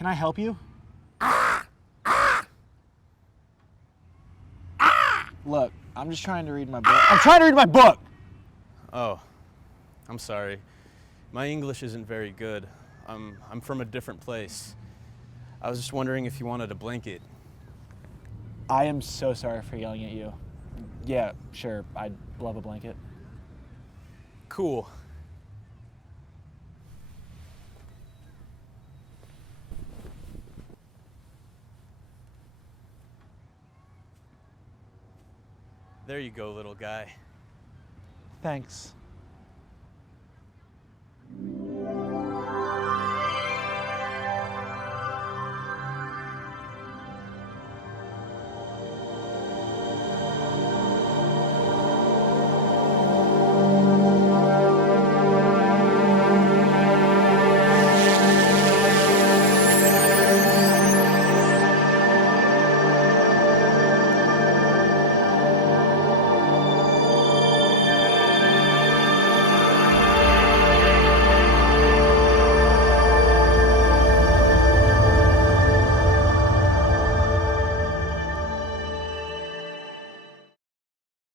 Can I help you? Look, I'm just trying to read my book. I'm trying to read my book! Oh, I'm sorry. My English isn't very good. I'm from a different place. I was just wondering if you wanted a blanket. I am so sorry for yelling at you. Yeah, sure, I'd love a blanket. Cool. There you go, little guy. Thanks.